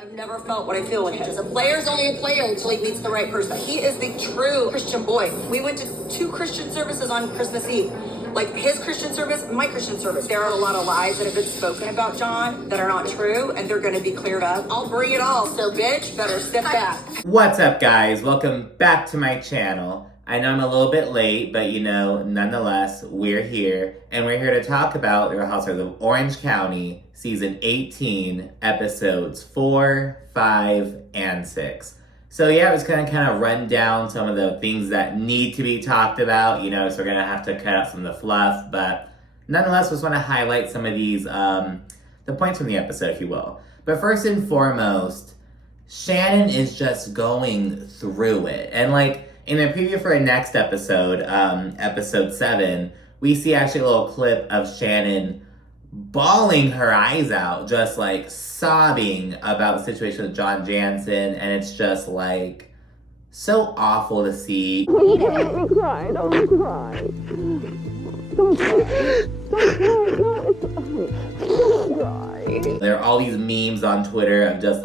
I've never felt what I feel with him. A player's only a player until he meets the right person. He is the true Christian boy. We went to 2 Christian services on Christmas Eve. Like his Christian service, my Christian service. There are a lot of lies that have been spoken about John that are not true, and they're going to be cleared up. I'll bring it all, so bitch, better step back. What's up, guys? Welcome back to my channel. I know I'm a little bit late, but nonetheless, we're here. And we're here to talk about The Real Housewives of Orange County, Season 18, Episodes 4, 5, and 6. So yeah, I was going to kind of run down some of the things that need to be talked about, so we're going to have to cut out some of the fluff. But nonetheless, just want to highlight some of these, the points from the episode, if you will. But first and foremost, Shannon is just going through it. And in the preview for our next episode, episode 7, we see actually a little clip of Shannon bawling her eyes out, just sobbing about the situation with John Jansen, and it's just so awful to see. Don't cry, don't cry. Don't cry. No, it's don't cry. There are all these memes on Twitter of just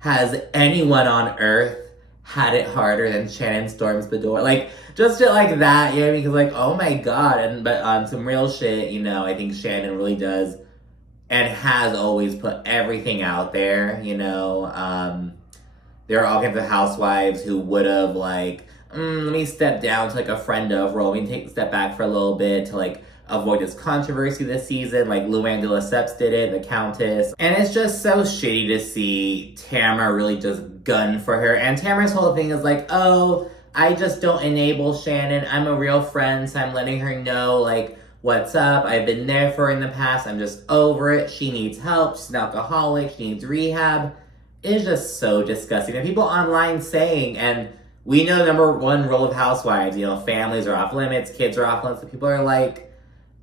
has anyone on earth had it harder than Shannon storms the door? Just shit like that, because oh my god. But on some real shit, I think Shannon really does and has always put everything out there, there are all kinds of housewives who would have let me step down to a friend of role, let me take a step back for a little bit to avoid this controversy this season, Luann de Lesseps did it, the Countess. And it's just so shitty to see Tamara really just gun for her. And Tamara's whole thing is oh, I just don't enable Shannon. I'm a real friend, so I'm letting her know, what's up. I've been there for her in the past. I'm just over it. She needs help. She's an alcoholic. She needs rehab. It's just so disgusting. And people online saying, and we know the number one rule of housewives, families are off limits, kids are off limits. So people are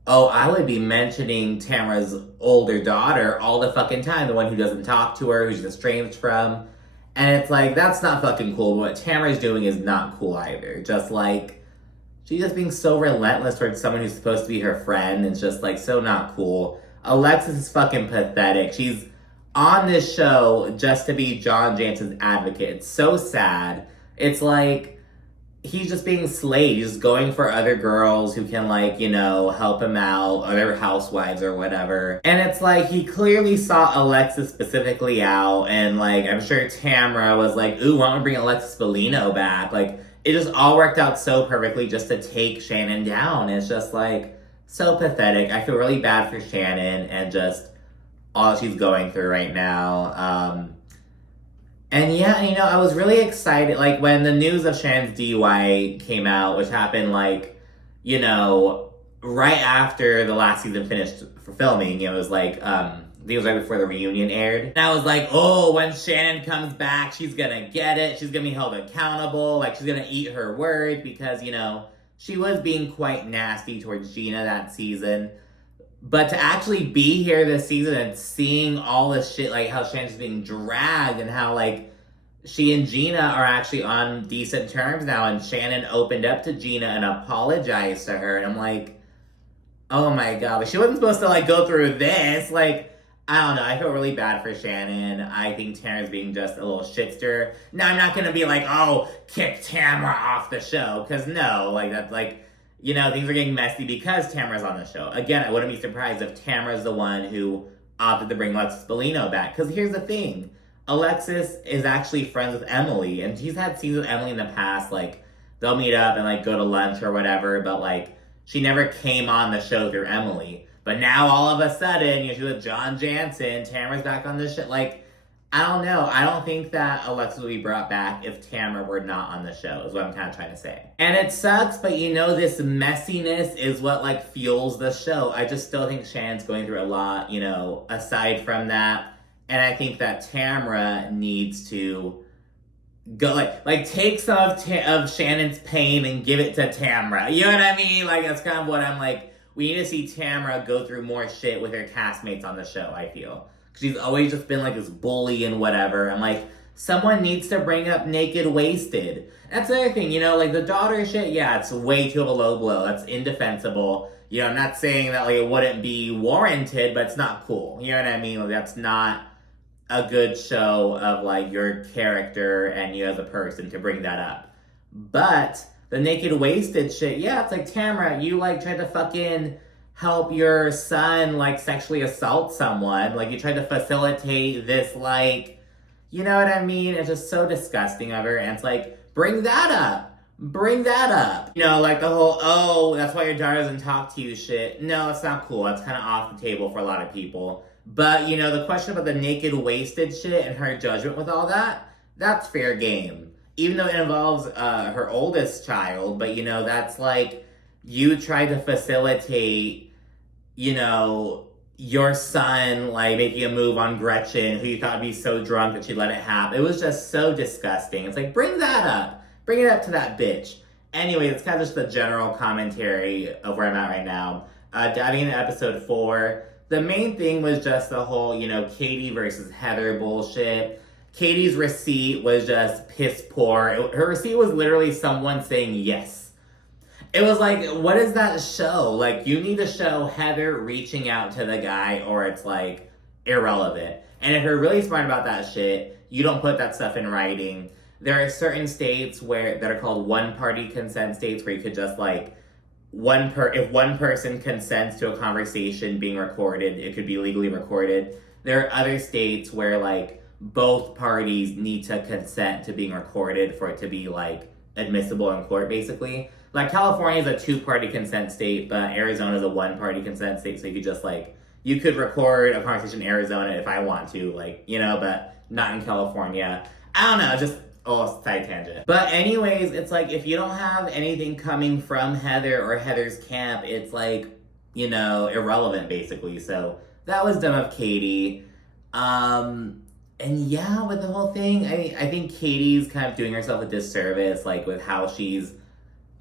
oh, I would be mentioning Tamara's older daughter all the fucking time, the one who doesn't talk to her, who she's estranged from. And it's that's not fucking cool, but what Tamara's doing is not cool either. Just she's just being so relentless towards someone who's supposed to be her friend. It's just so not cool. Alexis is fucking pathetic. She's on this show just to be John Jansen's advocate. It's so sad. It's he's just being slayed. He's just going for other girls who can, help him out, other housewives or whatever. And it's he clearly saw Alexis specifically out, and, I'm sure Tamara was ooh, why don't we bring Alexis Bellino back? It just all worked out so perfectly just to take Shannon down. It's just, so pathetic. I feel really bad for Shannon and just all she's going through right now. And yeah, I was really excited, when the news of Shannon's DUI came out, which happened, right after the last season finished for filming. It was, I think it was right before the reunion aired. And I was oh, when Shannon comes back, she's gonna get it. She's gonna be held accountable. She's gonna eat her words because, she was being quite nasty towards Gina that season. But to actually be here this season and seeing all this shit, how Shannon's being dragged and how, she and Gina are actually on decent terms now, and Shannon opened up to Gina and apologized to her, and I'm oh my god, she wasn't supposed to, go through this, I don't know, I feel really bad for Shannon. I think Tamara's being just a little shitster. Now, I'm not gonna be oh, kick Tamara off the show, because no, that's things are getting messy because Tamara's on the show. Again, I wouldn't be surprised if Tamara's the one who opted to bring Alexis Bellino back. Because here's the thing. Alexis is actually friends with Emily. And she's had scenes with Emily in the past. They'll meet up and, go to lunch or whatever. But, she never came on the show through Emily. But now, all of a sudden, she's with John Jansen. Tamara's back on the show. I don't know. I don't think that Alexis will be brought back if Tamara were not on the show, is what I'm kind of trying to say. And it sucks, but this messiness is what, fuels the show. I just still think Shannon's going through a lot, aside from that. And I think that Tamara needs to go, take some of Shannon's pain and give it to Tamara. You know what I mean? That's kind of what I'm we need to see Tamara go through more shit with her castmates on the show, I feel. She's always just been this bully and whatever. I'm someone needs to bring up Naked Wasted. That's the other thing, the daughter shit, yeah, it's way too of a low blow. That's indefensible. I'm not saying that it wouldn't be warranted, but it's not cool. You know what I mean? That's not a good show of like your character and you as a person to bring that up. But the naked wasted shit, yeah, it's like, Tamara, you like tried to fucking help your son like sexually assault someone. Like you tried to facilitate this, like, you know what I mean? It's just so disgusting of her. And it's like, bring that up. Bring that up. You know, like the whole, oh, that's why your daughter doesn't talk to you shit. No, it's not cool. That's kind of off the table for a lot of people. But, you know, the question about the naked wasted shit and her judgment with all that, that's fair game. Even though it involves her oldest child, but, you know, that's like, you tried to facilitate, you know, your son, like, making a move on Gretchen, who you thought would be so drunk that she let it happen. It was just so disgusting. It's like, bring that up. Bring it up to that bitch. Anyway, it's kind of just the general commentary of where I'm at right now. Diving into episode 4, the main thing was just the whole, you know, Katie versus Heather bullshit. Katie's receipt was just piss poor. Her receipt was literally someone saying yes. It was like, what is that show? Like, you need to show Heather reaching out to the guy, or it's like irrelevant. And if you're really smart about that shit, you don't put that stuff in writing. There are certain states that are called one-party consent states, where you could just like, if one person consents to a conversation being recorded, it could be legally recorded. There are other states where like both parties need to consent to being recorded for it to be like admissible in court, basically. Like California is a 2-party consent state, but Arizona is a 1-party consent state, so you could just like, you could record a conversation in Arizona if I want to, like, you know, but not in California. I don't know, just side tangent. But anyways, it's like, if you don't have anything coming from Heather or Heather's camp, it's like, you know, irrelevant, basically. So that was dumb of Katie. And yeah, with the whole thing, I think Katie's kind of doing herself a disservice, like, with how she's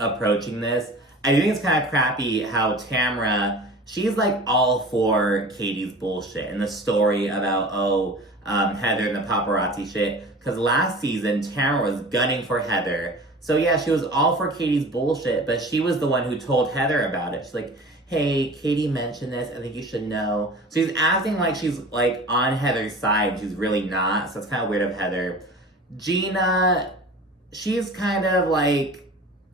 approaching this. I think it's kind of crappy how Tamara, she's like all for Katie's bullshit and the story about, Heather and the paparazzi shit. Because last season, Tamara was gunning for Heather. So yeah, she was all for Katie's bullshit, but she was the one who told Heather about it. She's like, hey, Katie mentioned this, I think you should know. So she's acting like she's like on Heather's side, she's really not. So it's kind of weird of Heather. Gina, she's kind of like,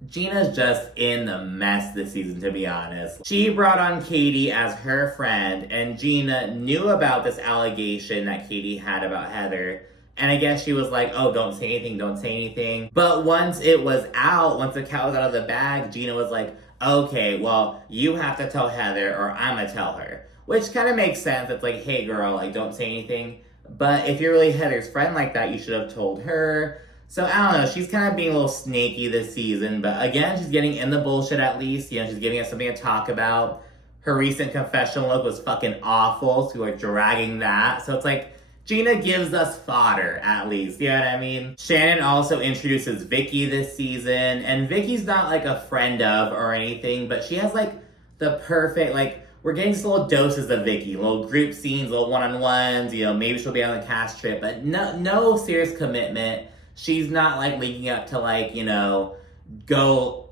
Gina's just in the mess this season, to be honest. She brought on Katie as her friend, and Gina knew about this allegation that Katie had about Heather. And I guess she was like, oh, don't say anything, don't say anything. But once it was out, once the cat was out of the bag, Gina was like, okay, well, you have to tell Heather or I'm gonna tell her. Which kind of makes sense. It's like, hey girl, like, don't say anything. But if you're really Heather's friend like that, you should have told her. So I don't know, she's kind of being a little snaky this season. But again, she's getting in the bullshit at least. You know, she's giving us something to talk about. Her recent confessional look was fucking awful, so we're dragging that. So it's like, Gina gives us fodder, at least, you know what I mean? Shannon also introduces Vicky this season, and Vicky's not like a friend of or anything, but she has like the perfect, like, we're getting just little doses of Vicky, little group scenes, little one-on-ones, you know, maybe she'll be on the cast trip, but no serious commitment. She's not like linking up to like, you know, go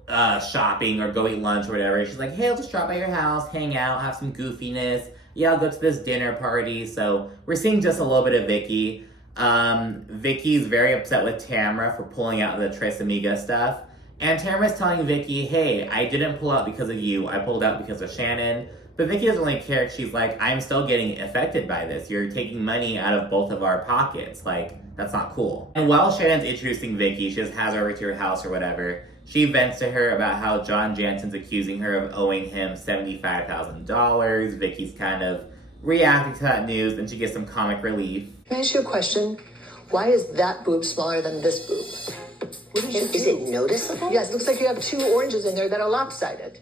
shopping or go eat lunch or whatever. She's like, hey, I'll just drop by your house, hang out, have some goofiness. Yeah, I'll go to this dinner party. So we're seeing just a little bit of Vicky. Vicky's very upset with Tamara for pulling out the Tres Amigas stuff. And Tamara's telling Vicky, hey, I didn't pull out because of you. I pulled out because of Shannon. But Vicky doesn't really care. She's like, I'm still getting affected by this. You're taking money out of both of our pockets. Like, that's not cool. And while Shannon's introducing Vicky, she just has her over to her house or whatever. She vents to her about how John Jansen's accusing her of owing him $75,000. Vicky's kind of reacting to that news, and she gets some comic relief. Can I ask you a question? Why is that boob smaller than this boob? Is it noticeable? Yes, looks like you have 2 oranges in there that are lopsided.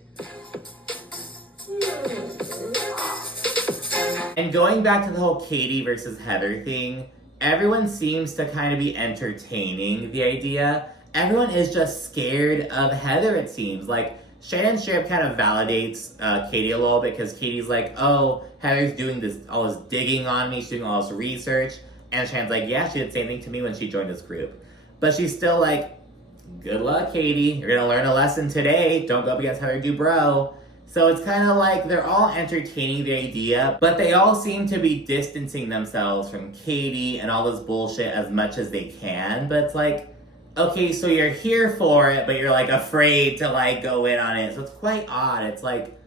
And going back to the whole Katie versus Heather thing, everyone seems to kind of be entertaining the idea. Everyone is just scared of Heather, it seems. Like, Shannon Sharp kind of validates Katie a little bit, because Katie's like, oh, Heather's doing all this digging on me, she's doing all this research. And Shannon's like, yeah, she did the same thing to me when she joined this group. But she's still like, good luck, Katie. You're gonna learn a lesson today. Don't go up against Heather Dubrow. So it's kind of like they're all entertaining the idea, but they all seem to be distancing themselves from Katie and all this bullshit as much as they can. But it's like, okay, so you're here for it, but you're like afraid to like go in on it. So it's quite odd. It's like,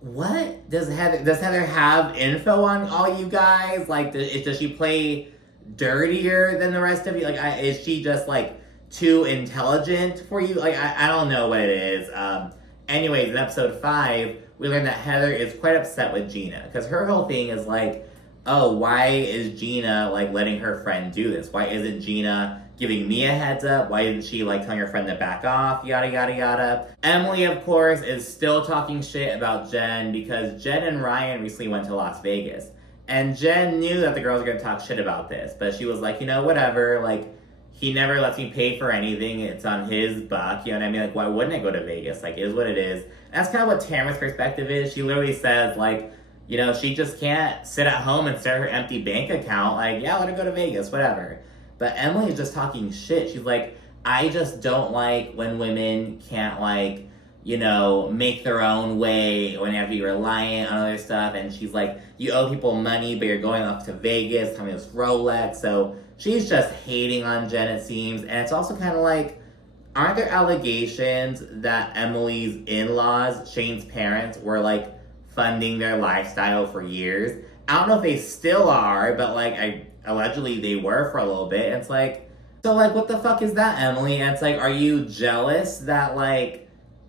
what? Does Heather have info on all you guys? Like, does she play dirtier than the rest of you? Like, is she just like too intelligent for you? Like, I don't know what it is. Anyways, in episode 5, we learned that Heather is quite upset with Gina because her whole thing is like, oh, why is Gina like letting her friend do this? Why isn't Gina giving me a heads up? Why isn't she like telling her friend to back off? Yada, yada, yada. Emily, of course, is still talking shit about Jen because Jen and Ryan recently went to Las Vegas. And Jen knew that the girls were going to talk shit about this, but she was like, you know, whatever, like, he never lets me pay for anything. It's on his buck. You know what I mean? Like, why wouldn't I go to Vegas? Like, it is what it is. And that's kind of what Tamara's perspective is. She literally says, like, you know, she just can't sit at home and stare at her empty bank account. Like, yeah, let her go to Vegas, whatever. But Emily is just talking shit. She's like, I just don't like when women can't, like, you know, make their own way when they have to be reliant on other stuff. And she's like, you owe people money, but you're going off to Vegas, having this Rolex. So she's just hating on Jen, it seems. And it's also kind of like, aren't there allegations that Emily's in-laws, Shane's parents, were like funding their lifestyle for years? I don't know if they still are, but like allegedly they were for a little bit. And it's like, so like, what the fuck is that, Emily? And it's like, are you jealous that like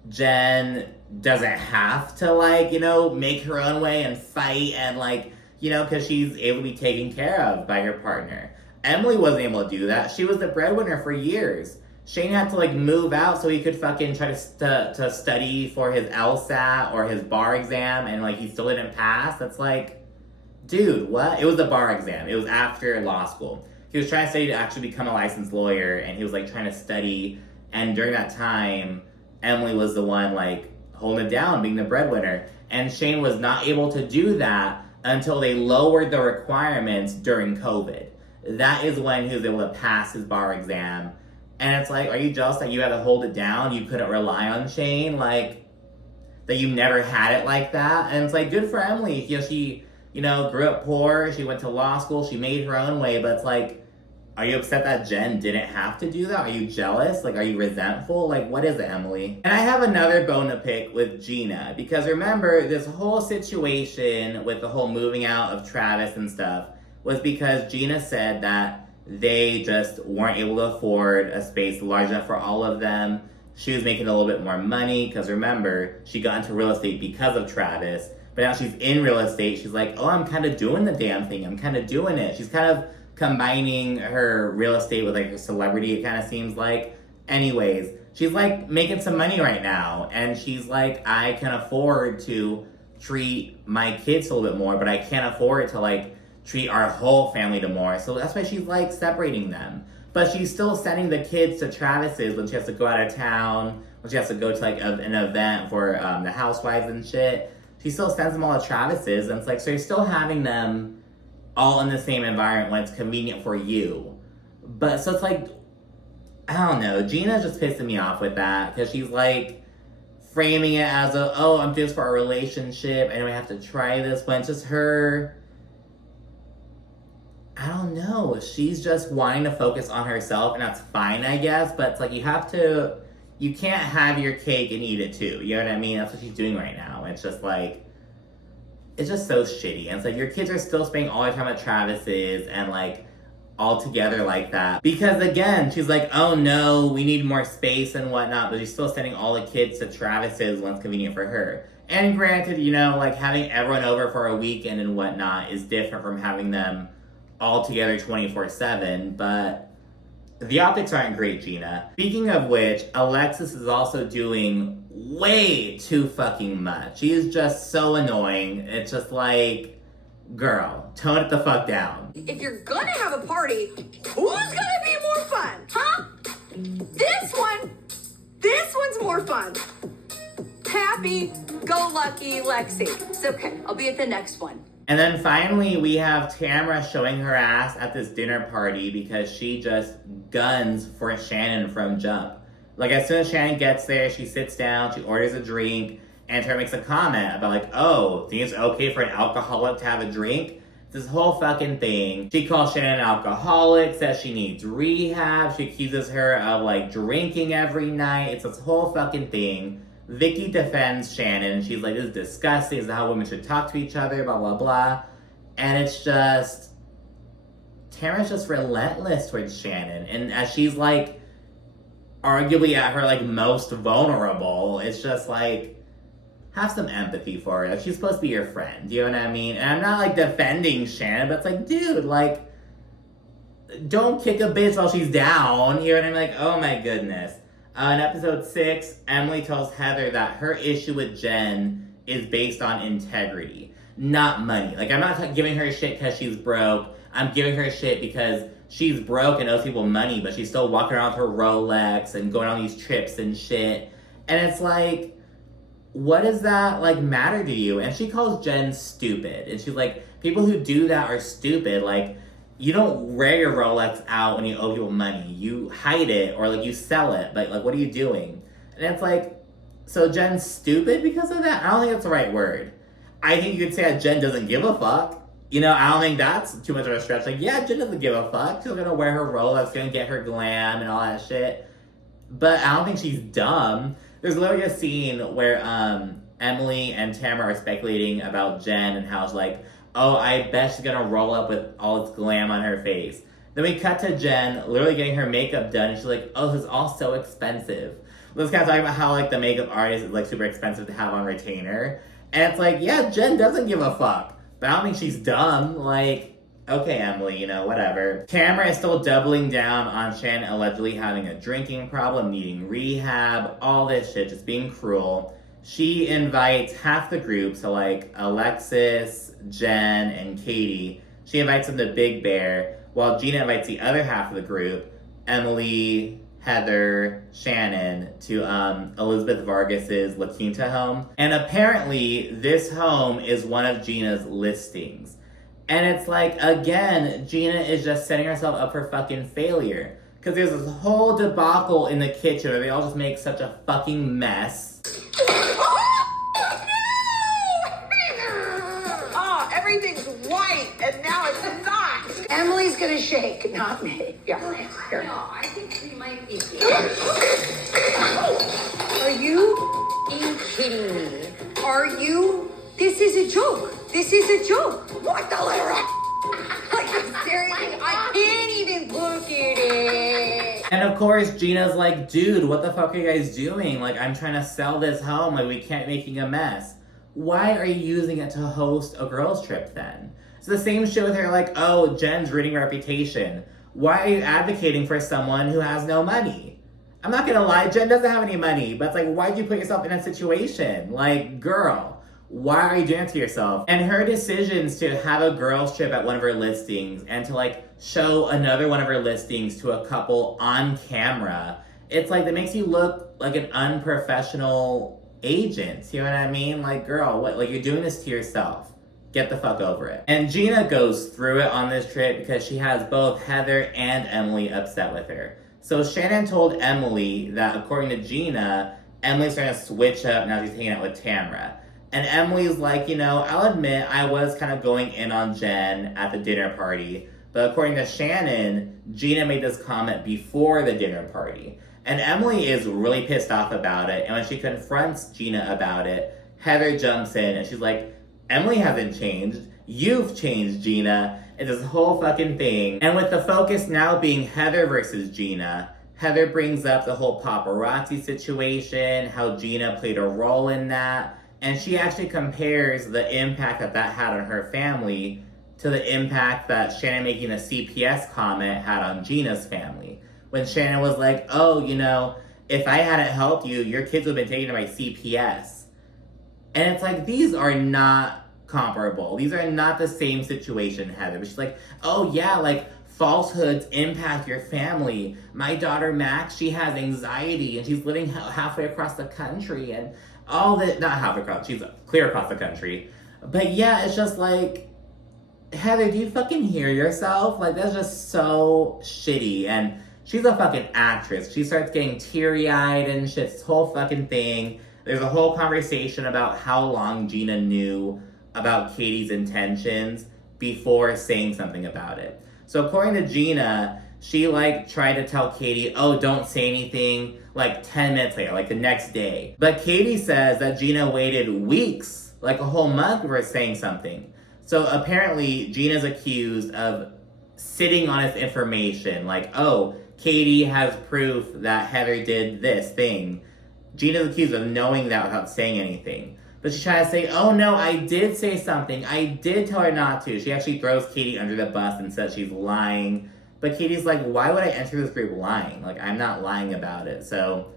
Jen doesn't have to like, you know, make her own way and fight and like, you know, because she's able to be taken care of by her partner? Emily wasn't able to do that. She was the breadwinner for years. Shane had to like move out so he could fucking try to study for his LSAT or his bar exam, and like he still didn't pass. That's like, dude, what? It was the bar exam. It was after law school. He was trying to study to actually become a licensed lawyer, and he was like trying to study. And during that time, Emily was the one like holding it down, being the breadwinner. And Shane was not able to do that until they lowered the requirements during COVID. That is when he was able to pass his bar exam. And it's like, are you jealous that you had to hold it down? You couldn't rely on Shane? Like, that you never had it like that? And it's like, good for Emily. You know, she, you know, grew up poor. She went to law school. She made her own way. But it's like, are you upset that Jen didn't have to do that? Are you jealous? Like, are you resentful? Like, what is it, Emily? And I have another bone to pick with Gina. Because remember, this whole situation with the whole moving out of Travis and stuff was because Gina said that they just weren't able to afford a space large enough for all of them. She was making a little bit more money because remember, she got into real estate because of Travis. But now she's in real estate. She's like, oh, I'm kind of doing the damn thing. I'm kind of doing it. She's kind of combining her real estate with like her celebrity, it kind of seems like. Anyways, she's like making some money right now. And she's like, I can afford to treat my kids a little bit more, but I can't afford to like treat our whole family to more. So that's why she's like separating them. But she's still sending the kids to Travis's when she has to go out of town, when she has to go to like an event for the housewives and shit. She still sends them all to Travis's, and it's like, so you're still having them all in the same environment when it's convenient for you. But so it's like, I don't know, Gina's just pissing me off with that, because she's like framing it as a, oh, I'm doing this for our relationship, and we have to try this, when it's just her, I don't know, she's just wanting to focus on herself, and that's fine, I guess, but it's like, you can't have your cake and eat it too, you know what I mean? That's what she's doing right now. It's just like, it's just so shitty. And it's like, your kids are still spending all their time at Travis's and like all together like that. Because again, she's like, oh no, we need more space and whatnot, but she's still sending all the kids to Travis's when it's convenient for her. And granted, you know, like having everyone over for a weekend and whatnot is different from having them all together 24/7, but the optics aren't great, Gina. Speaking of which, Alexis is also doing way too fucking much. She is just so annoying. It's just like, girl, tone it the fuck down. If you're gonna have a party, who's gonna be more fun? Huh? This one's more fun. Happy, go lucky, Lexi. It's okay, I'll be at the next one. And then finally, we have Tamara showing her ass at this dinner party because she just guns for Shannon from jump. Like, as soon as Shannon gets there, she sits down, she orders a drink, And Tamara makes a comment about like, oh, think it's okay for an alcoholic to have a drink? This whole fucking thing. She calls Shannon an alcoholic, says she needs rehab. She accuses her of like drinking every night. It's this whole fucking thing. Vicky defends Shannon. She's like, this is disgusting. This is how women should talk to each other, blah, blah, blah. And it's just, Tamara's just relentless towards Shannon. And as she's like, arguably at her like most vulnerable, it's just like, have some empathy for her. Like, she's supposed to be your friend, you know what I mean? And I'm not like defending Shannon, but it's like, dude, like, don't kick a bitch while she's down, you know what I mean? Like, oh my goodness. In episode 6, Emily tells Heather that her issue with Jen is based on integrity, not money. Like, I'm not giving her shit because she's broke. I'm giving her shit because she's broke and owes people money, but she's still walking around with her Rolex and going on these trips and shit. And it's like, what does that, like, matter to you? And she calls Jen stupid. And she's like, people who do that are stupid. Like, you don't wear your Rolex out when you owe people money. You hide it or, like, you sell it. But, like, what are you doing? And it's like, so Jen's stupid because of that? I don't think that's the right word. I think you could say that Jen doesn't give a fuck. You know, I don't think that's too much of a stretch. Like, yeah, Jen doesn't give a fuck. She's gonna wear her Rolex, gonna get her glam and all that shit. But I don't think she's dumb. There's literally a scene where Emily and Tamara are speculating about Jen and how it's like, oh, I bet she's gonna roll up with all this glam on her face. Then we cut to Jen literally getting her makeup done, and she's like, oh, this is all so expensive. Let's kind of talk about how like the makeup artist is like super expensive to have on retainer. And it's like, yeah, Jen doesn't give a fuck. But I don't think she's dumb. Like, okay, Emily, you know, whatever. Tamara is still doubling down on Shannon allegedly having a drinking problem, needing rehab, all this shit, just being cruel. She invites half the group, so like Alexis, Jen, and Katie. She invites them to Big Bear, while Gina invites the other half of the group, Emily, Heather, Shannon, to Elizabeth Vargas's La Quinta home. And apparently, this home is one of Gina's listings. And it's like, again, Gina is just setting herself up for fucking failure. Because there's this whole debacle in the kitchen where they all just make such a fucking mess. Oh, everything's white, and now it's not. Emily's gonna shake, not me. Yeah, here. No, I think we might be. Are you kidding me? Are you? This is a joke. This is a joke. What the lyric? Like, seriously, I can't even look at it. And of course, Gina's like, dude, what the fuck are you guys doing? Like, I'm trying to sell this home. Like, we can't be making a mess. Why are you using it to host a girls' trip then? It's the same shit with her, like, oh, Jen's ruining reputation. Why are you advocating for someone who has no money? I'm not gonna lie, Jen doesn't have any money, but it's like, why'd you put yourself in that situation? Like, girl. Why are you doing it to yourself? And her decisions to have a girls trip at one of her listings and to like show another one of her listings to a couple on camera, it's like that makes you look like an unprofessional agent. You know what I mean? Like, girl, what? Like, you're doing this to yourself. Get the fuck over it. And Gina goes through it on this trip because she has both Heather and Emily upset with her. So Shannon told Emily that according to Gina, Emily's trying to switch up now she's hanging out with Tamara. And Emily's like, you know, I'll admit I was kind of going in on Jen at the dinner party. But according to Shannon, Gina made this comment before the dinner party. And Emily is really pissed off about it. And when she confronts Gina about it, Heather jumps in and she's like, Emily hasn't changed. You've changed, Gina. It's this whole fucking thing. And with the focus now being Heather versus Gina, Heather brings up the whole paparazzi situation, how Gina played a role in that. And she actually compares the impact that that had on her family to the impact that Shannon making a CPS comment had on Gina's family. When Shannon was like, oh, you know, if I hadn't helped you, your kids would have been taken by CPS. And it's like, these are not comparable. These are not the same situation, Heather. But she's like, oh yeah, like, falsehoods impact your family. My daughter, Max, she has anxiety and she's living halfway across the country and all that, not half across, she's clear across the country. But yeah, it's just like, Heather, do you fucking hear yourself? Like, that's just so shitty. And she's a fucking actress. She starts getting teary-eyed and shit, this whole fucking thing. there's a whole conversation about how long Gina knew about Katie's intentions before saying something about it. So according to Gina, she like tried to tell Katie, oh, don't say anything, like 10 minutes later, like the next day. But Katie says that Gina waited weeks, like a whole month before saying something. So apparently Gina's accused of sitting on this information, like, oh, Katie has proof that Heather did this thing. Gina's accused of knowing that without saying anything. But she tried to say, oh no, I did say something. I did tell her not to. She actually throws Katie under the bus and says she's lying. But Katie's like, why would I enter this group lying? Like, I'm not lying about it. So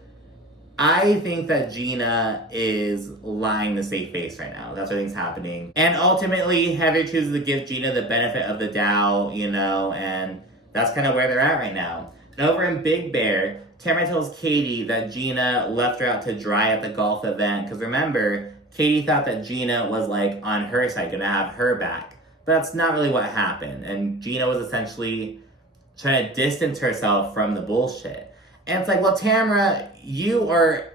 I think that Gina is lying to save face right now. That's what I think's happening. And ultimately, Heather chooses to give Gina the benefit of the doubt, you know, and that's kind of where they're at right now. And over in Big Bear, Tamara tells Katie that Gina left her out to dry at the golf event. Because remember, Katie thought that Gina was like on her side, gonna have her back. But that's not really what happened. And Gina was essentially trying to distance herself from the bullshit. And it's like, well, Tamara, you are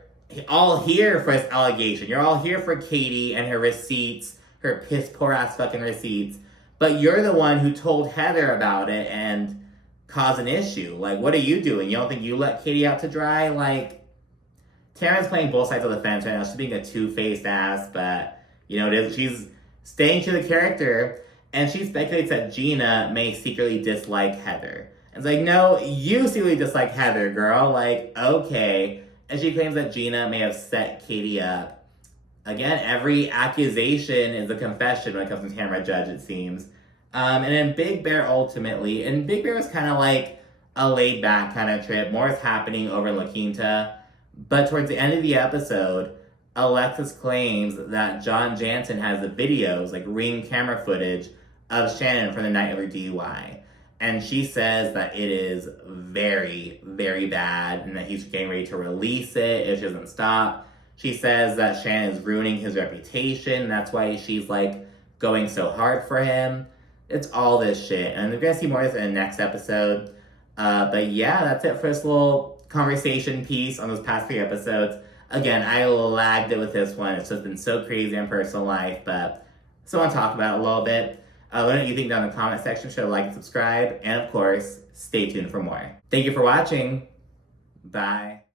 all here for this allegation. You're all here for Katie and her receipts, her piss poor ass fucking receipts. But you're the one who told Heather about it and caused an issue. Like, what are you doing? You don't think you let Katie out to dry? Like, Tamara's playing both sides of the fence right now. She's being a two-faced ass, but, you know, she's staying to the character. And she speculates that Gina may secretly dislike Heather. It's like, no, you secretly dislike Heather, girl. Like, okay. And she claims that Gina may have set Katie up. Again, every accusation is a confession when it comes to Tamara Judge, it seems. And then Big Bear ultimately, and Big Bear was kind of like a laid-back kind of trip. More is happening over La Quinta. But towards the end of the episode, Alexis claims that John Jansen has the videos, like Ring camera footage, of Shannon from the night of her DUI. And she says that it is very, very bad and that he's getting ready to release it if she doesn't stop. She says that Shannon is ruining his reputation. That's why she's like going so hard for him. It's all this shit. And we're going to see more of this in the next episode. But yeah, that's it for this little conversation piece on those past 3 episodes. Again, I lagged it with this one. It's just been so crazy in personal life, but I still want to talk about it a little bit. Let me know what you think down in the comment section. Show a like and subscribe. And of course, stay tuned for more. Thank you for watching. Bye.